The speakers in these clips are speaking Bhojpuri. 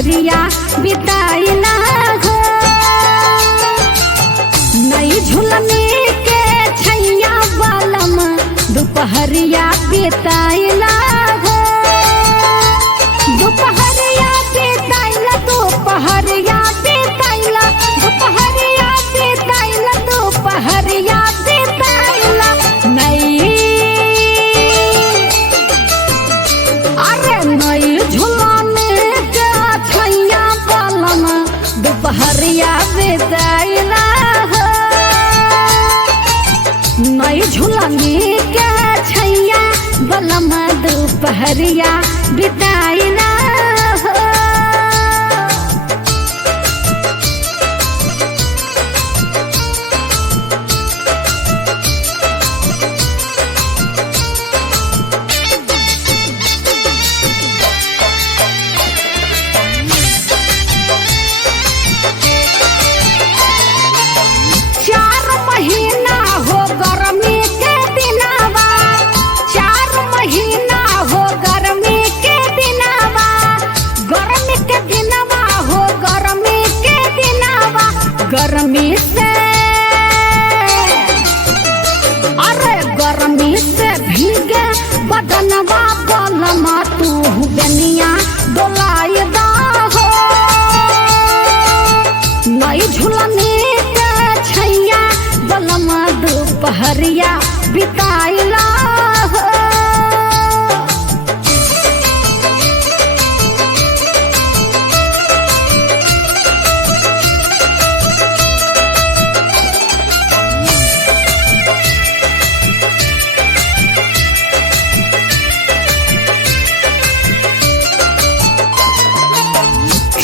दोपहरिया बिताइला हो। नई झुलनी के छैया बालम दोपहरिया बिताइला हो। दोपहरिया बिताइला दोपहरिया बिताइला दोपहरिया बिताइला दोपहरिया बिताइला नई अरे नई झुलनी के छैया बालम दोपहरिया बिताइला हो। नई झुलनी के छैया बालम दोपहरिया बिताइला हो। चार महीना हो गर्मी के दिनावा, 4 महीना हो गर्मी के दिनावा, गर्मी के दिनावा हो गर्मी के दिनावा। गर्मी से अरे गर्मी से भीगे बदनवा बलमा तू बेनिया डोलाई दा हो। नई झुलनी के छैया बलमा दोपहरिया बिताइला हो।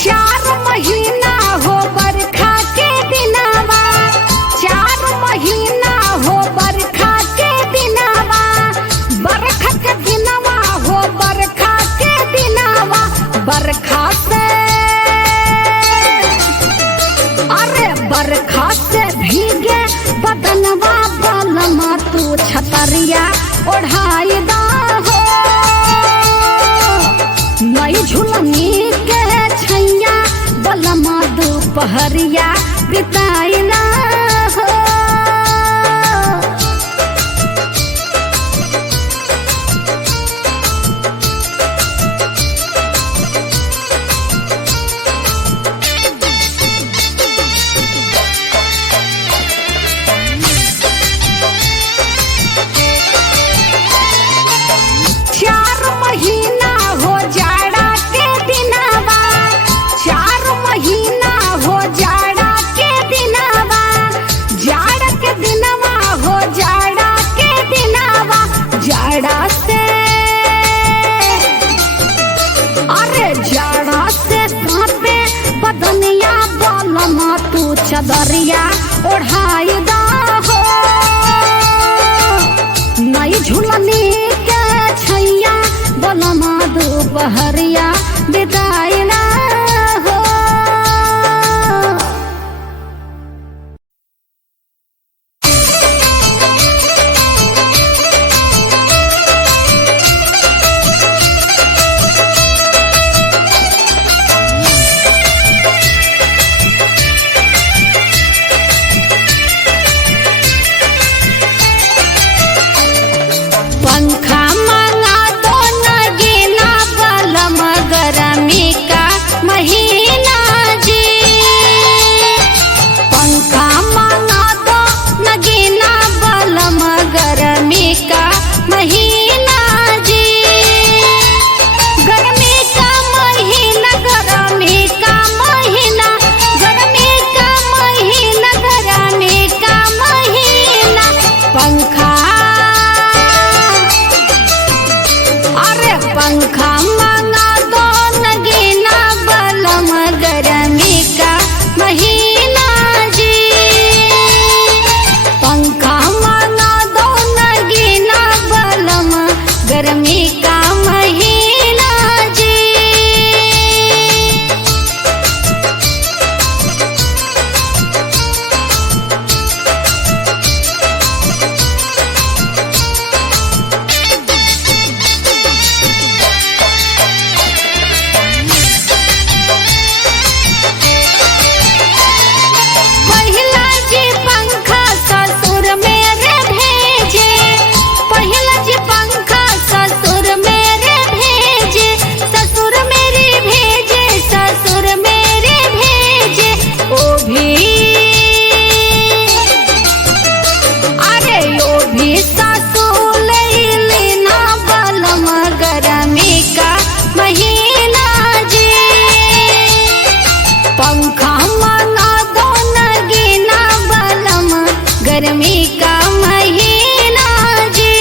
चार महीना हो बरखा के दिनावा, 4 महीना हो बरखा के दिनावा, बरखा के दिनावा हो बरखा के दिनावा। बरखा से अरे बरखा से भीगे बदनवा बलमा तू छतरिया ओढ़ाई दा हो। नई झुलनी के छैया बलमा दोपहरिया बिताइला हो। चार महीना हो जाड़ा के दिनावा, 4 महीना हो जाड़ा के दिनावा, गर्मी का महीना जी।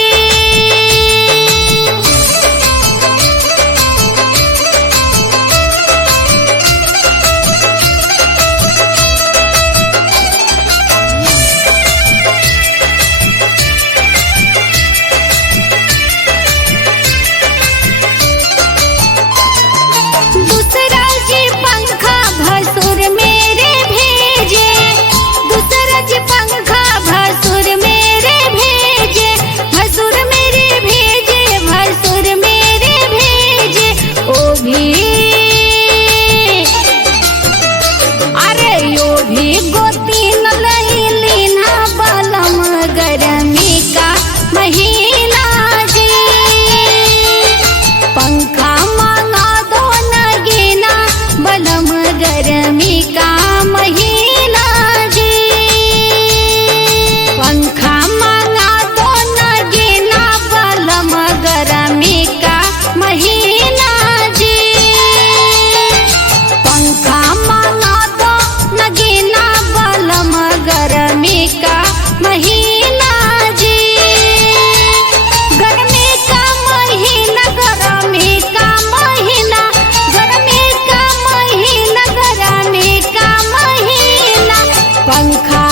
दूसरा जी पंखा भसुर मेरे भेजे, दूसरा जी पंखा भसुर मेरे भेजे, भसुर मेरे भेजे, भसुर मेरे भेजे। ओ भी अरे यो भी गोतीन लैली ना बलम गर्मी का महीना जी। पंखा मांगा दो नगीना बलम गर्मी का महीना जी। पंखा मांगा दो नगीना बलम गर्मी का महीना जी। पंखा मांगा दो नगीना बलम गर्मी का महीना जी। गर्मी का महीना, गर्मी का महीना, गर्मी का महीना, गर्मी का महीना। पंखा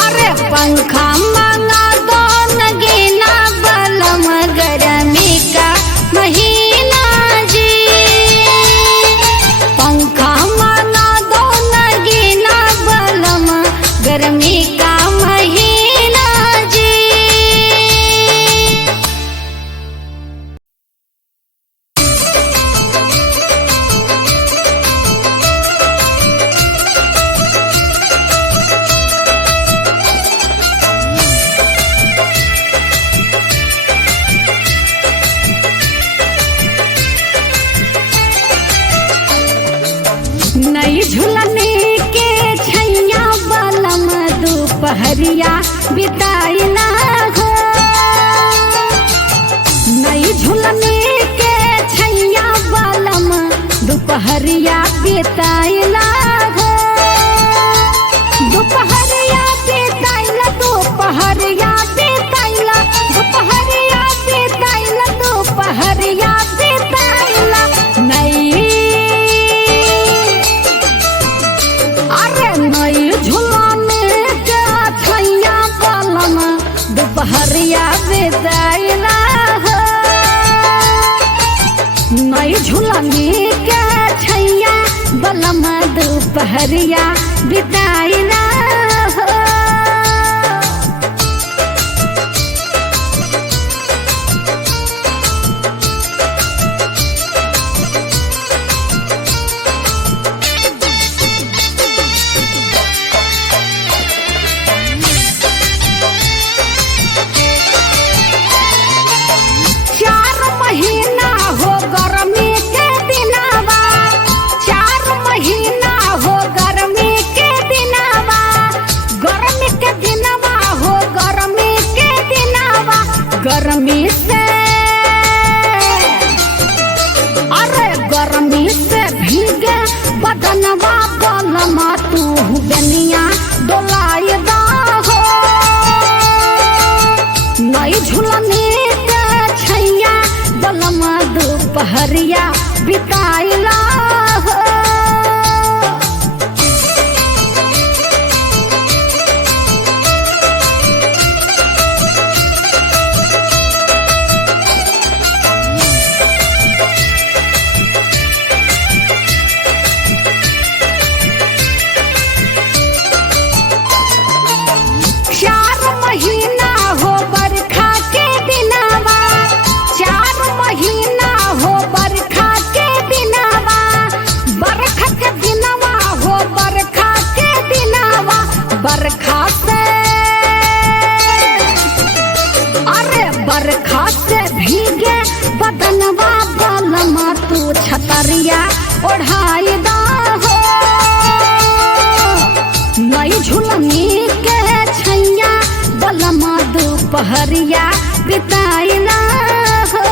अरे पंखा मांगा दो नगीना बलम गर्मी का महीना जी। पंखा मांगा दो नगीना बलम गर्मी का महीना जी। नई झुलने के छैया बलम दोपहरिया बिताइला हो। नई झुलने के छैया बलम दोपहरिया बिताइला हो। दोपहरिया बिताइला, दोपहरिया बिताइला, दोपहरिया बिताइला, दोपहरिया बिताइला। नई अरे नई झुलने के छैया बलम दोपहरिया बिताइला हो। नई झुलने के छैया बलम दोपहरिया बिताइला हो। चार महीना हो गर्मी के दिनवा, चार महीना हो गर्मी के दिनवा, गर्मी के दिनवा हो गर्मी के दिनवा। गर्मी से अरे गर्मी से भीगे बदनवा बलम तू बेनिया डोलाई दा हो। नई झुलने के छैया बलम दोपहरिया बिताइला हो। चार महीना हो बरखा के दिनवा, चार महीना हो बरखा के दिनवा, बरखा के दिनवा हो बरखा के दिनवा। बरखा से अरे बरखा से भीगे बदनवा बलम तू छतरिया ओढ़ाई दा हो। नई झुलनी के छैया बलम दोपहरिया बिताइला हो।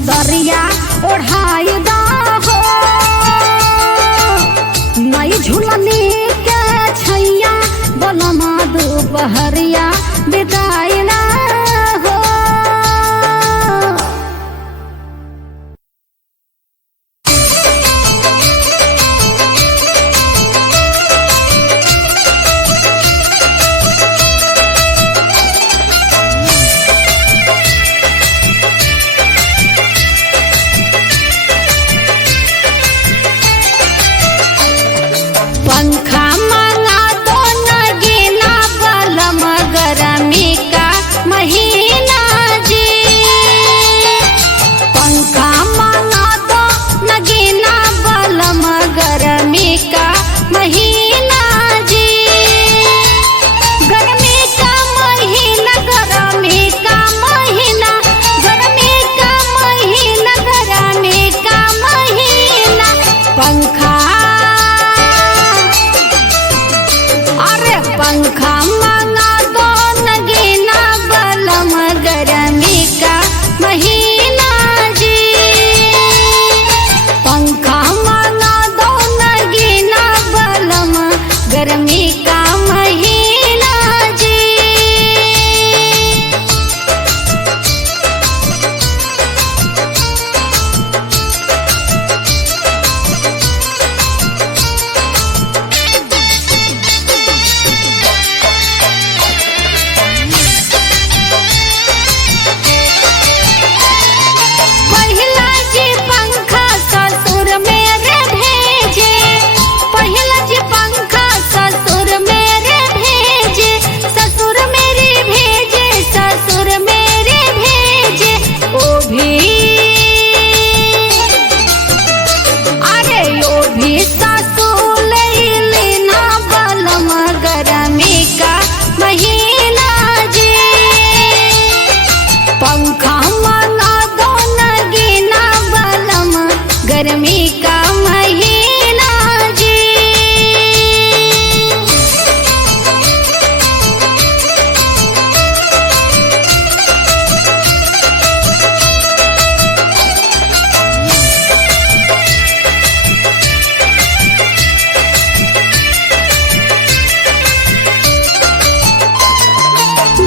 चदरिया ओढ़ाई दा हो नई झुलनी के छैया बलमा दोपहरिया बिताइला हो। पंखा मंगा दो नगीना बलम गरमी का महीना जी। पंखा मंगा दो नगीना बलम गरमी का महीना जी। गर्मी का महीना गर्मी का महीना गर्मी का महीना गर्मी का महीना पंखा पंखा मंगा दो नगीना बलम गरमी का महीना जी। पंखा मंगा दो नगीना बलम गरमी का महीना जी। पंखा मंगा दो नगीना बलम गरमी का महीना जी।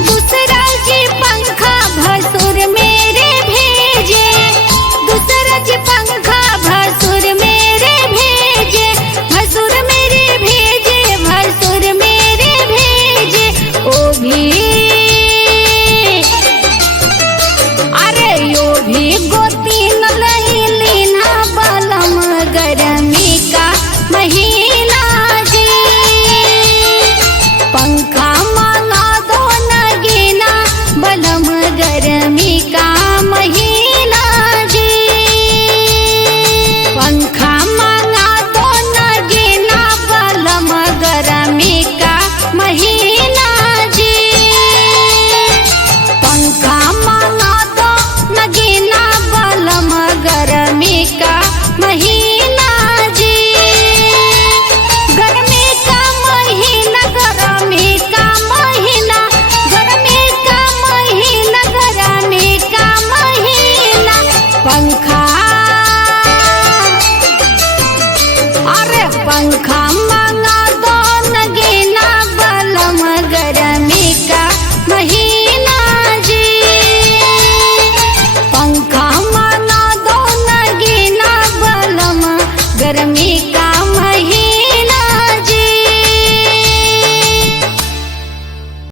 दूसरा जी पंखा भसुर मेरे भेजे दूसरा जी पंखा भसुर मेरे भेजे भसुर मेरे भेजे भसुर मेरे भेजे ओ भी